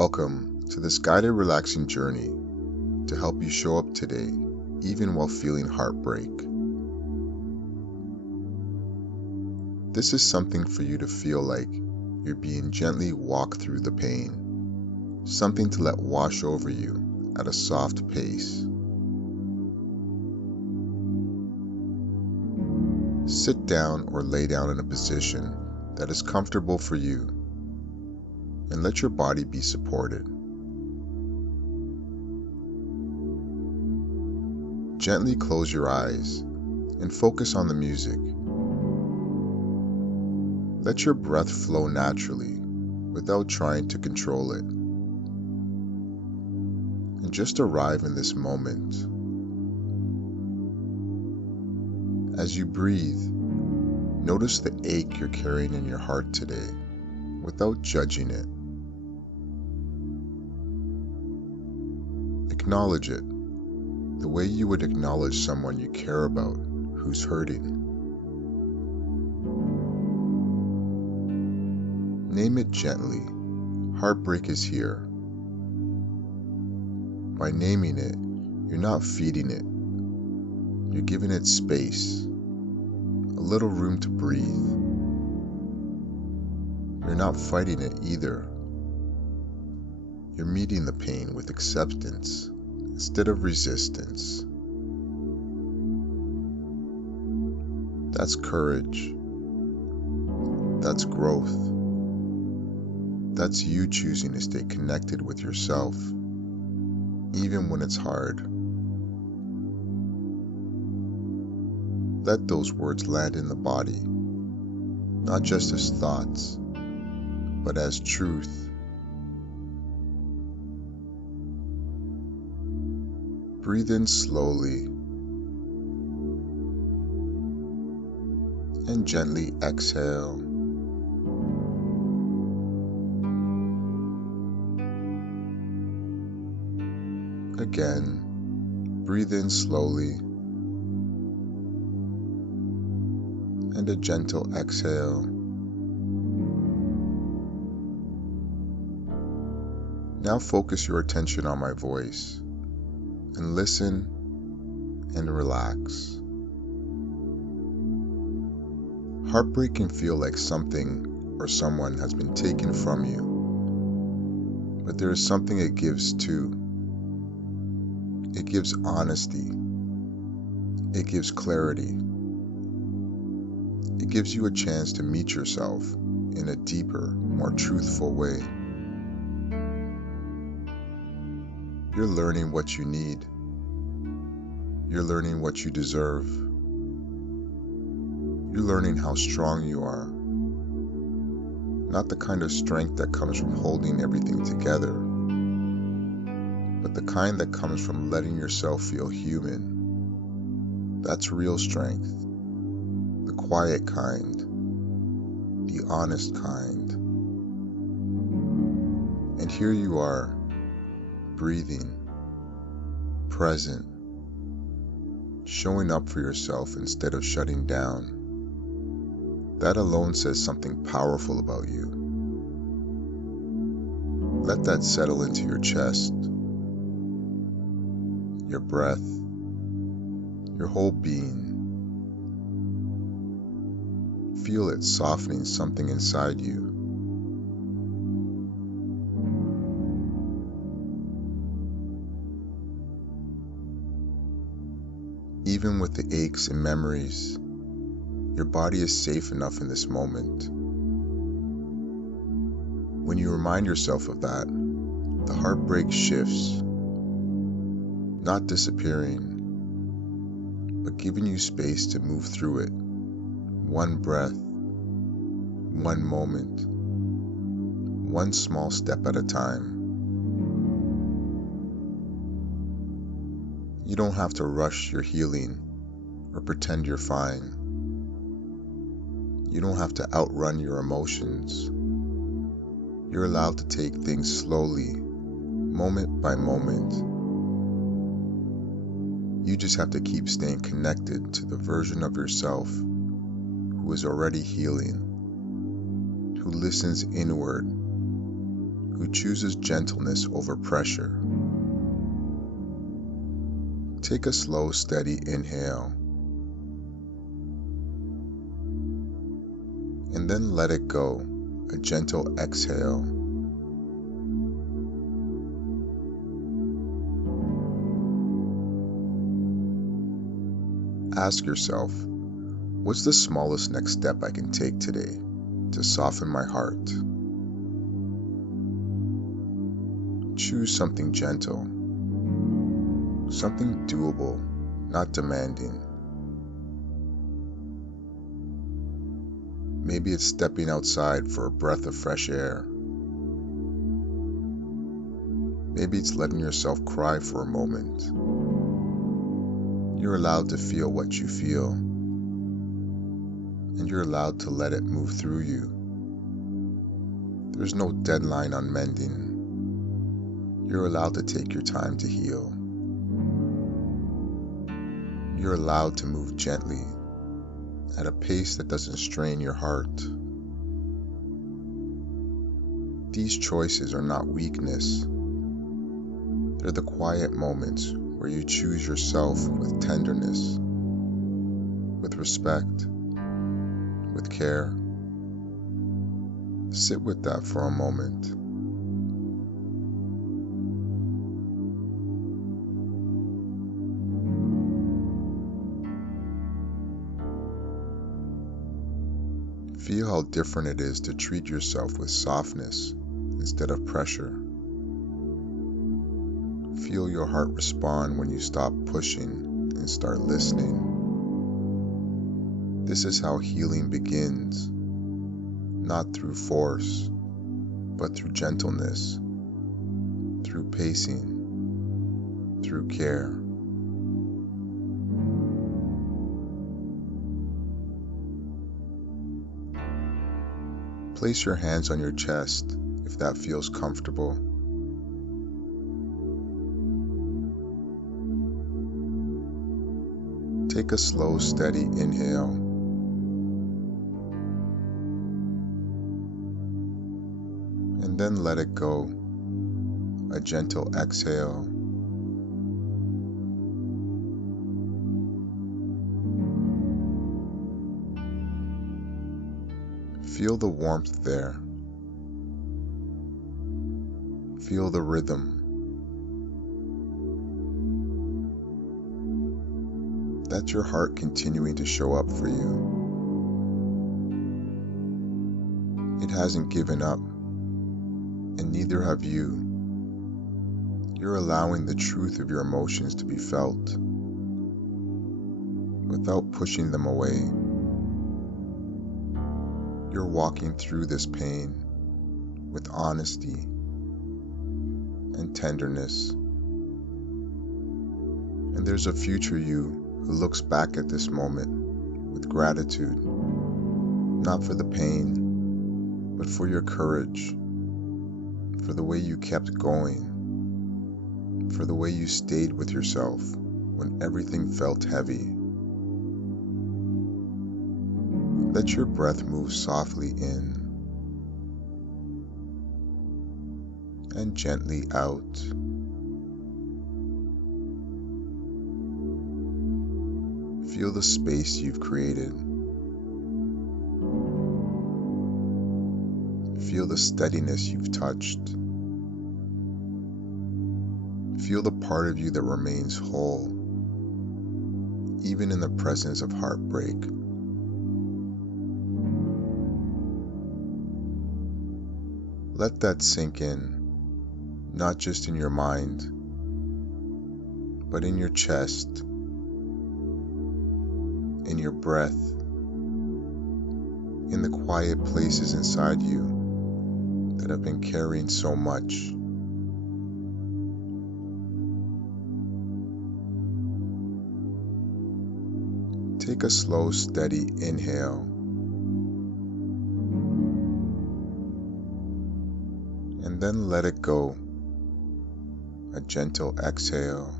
Welcome to this guided relaxing journey to help you show up today, even while feeling heartbreak. This is something for you to feel like you're being gently walked through the pain, something to let wash over you at a soft pace. Sit down or lay down in a position that is comfortable for you, and let your body be supported. Gently close your eyes and focus on the music. Let your breath flow naturally without trying to control it. And just arrive in this moment. As you breathe, notice the ache you're carrying in your heart today without judging it. Acknowledge it the way you would acknowledge someone you care about who's hurting. Name it gently. Heartbreak is here. By naming it, you're not feeding it. You're giving it space, a little room to breathe. You're not fighting it either. You're meeting the pain with acceptance instead of resistance. That's courage. That's growth. That's you choosing to stay connected with yourself, even when it's hard. Let those words land in the body, not just as thoughts, but as truth. Breathe in slowly and gently exhale. Again, breathe in slowly and a gentle exhale. Now focus your attention on my voice and listen and relax. Heartbreak can feel like something or someone has been taken from you, but there is something it gives too. It gives honesty. It gives clarity. It gives you a chance to meet yourself in a deeper, more truthful way. You're learning what you need. You're learning what you deserve. You're learning how strong you are. Not the kind of strength that comes from holding everything together, but the kind that comes from letting yourself feel human. That's real strength. The quiet kind. The honest kind. And here you are, breathing, present, showing up for yourself instead of shutting down. That alone says something powerful about you. Let that settle into your chest, your breath, your whole being. Feel it softening something inside you. Even with the aches and memories, your body is safe enough in this moment. When you remind yourself of that, the heartbreak shifts, not disappearing, but giving you space to move through it, one breath, one moment, one small step at a time. You don't have to rush your healing or pretend you're fine. You don't have to outrun your emotions. You're allowed to take things slowly, moment by moment. You just have to keep staying connected to the version of yourself who is already healing, who listens inward, who chooses gentleness over pressure. Take a slow, steady inhale, and then let it go, a gentle exhale. Ask yourself, what's the smallest next step I can take today to soften my heart? Choose something gentle, something doable, not demanding. Maybe it's stepping outside for a breath of fresh air. Maybe it's letting yourself cry for a moment. You're allowed to feel what you feel, and you're allowed to let it move through you. There's no deadline on mending. You're allowed to take your time to heal. You're allowed to move gently, at a pace that doesn't strain your heart. These choices are not weakness. They're the quiet moments where you choose yourself with tenderness, with respect, with care. Sit with that for a moment. Feel how different it is to treat yourself with softness instead of pressure. Feel your heart respond when you stop pushing and start listening. This is how healing begins, not through force, but through gentleness, through pacing, through care. Place your hands on your chest if that feels comfortable. Take a slow, steady inhale. And then let it go, a gentle exhale. Feel the warmth there. Feel the rhythm. That's your heart continuing to show up for you. It hasn't given up, and neither have you. You're allowing the truth of your emotions to be felt without pushing them away. You're walking through this pain with honesty and tenderness. And there's a future you who looks back at this moment with gratitude, not for the pain, but for your courage, for the way you kept going, for the way you stayed with yourself when everything felt heavy. Let your breath move softly in and gently out. Feel the space you've created. Feel the steadiness you've touched. Feel the part of you that remains whole, even in the presence of heartbreak. Let that sink in, not just in your mind, but in your chest, in your breath, in the quiet places inside you that have been carrying so much. Take a slow, steady inhale. And then let it go, a gentle exhale.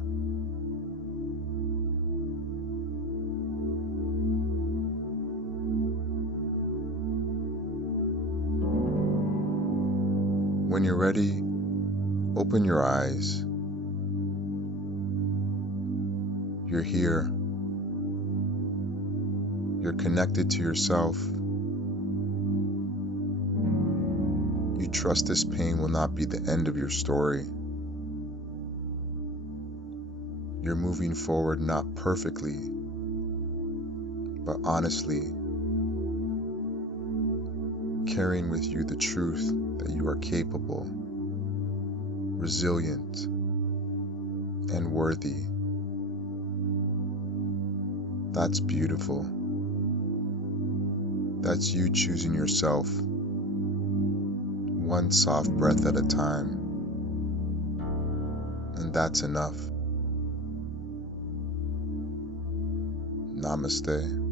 When you're ready, open your eyes. You're here. You're connected to yourself. You trust this pain will not be the end of your story. You're moving forward not perfectly, but honestly, carrying with you the truth that you are capable, resilient, and worthy. That's beautiful. That's you choosing yourself, one soft breath at a time. And that's enough. Namaste.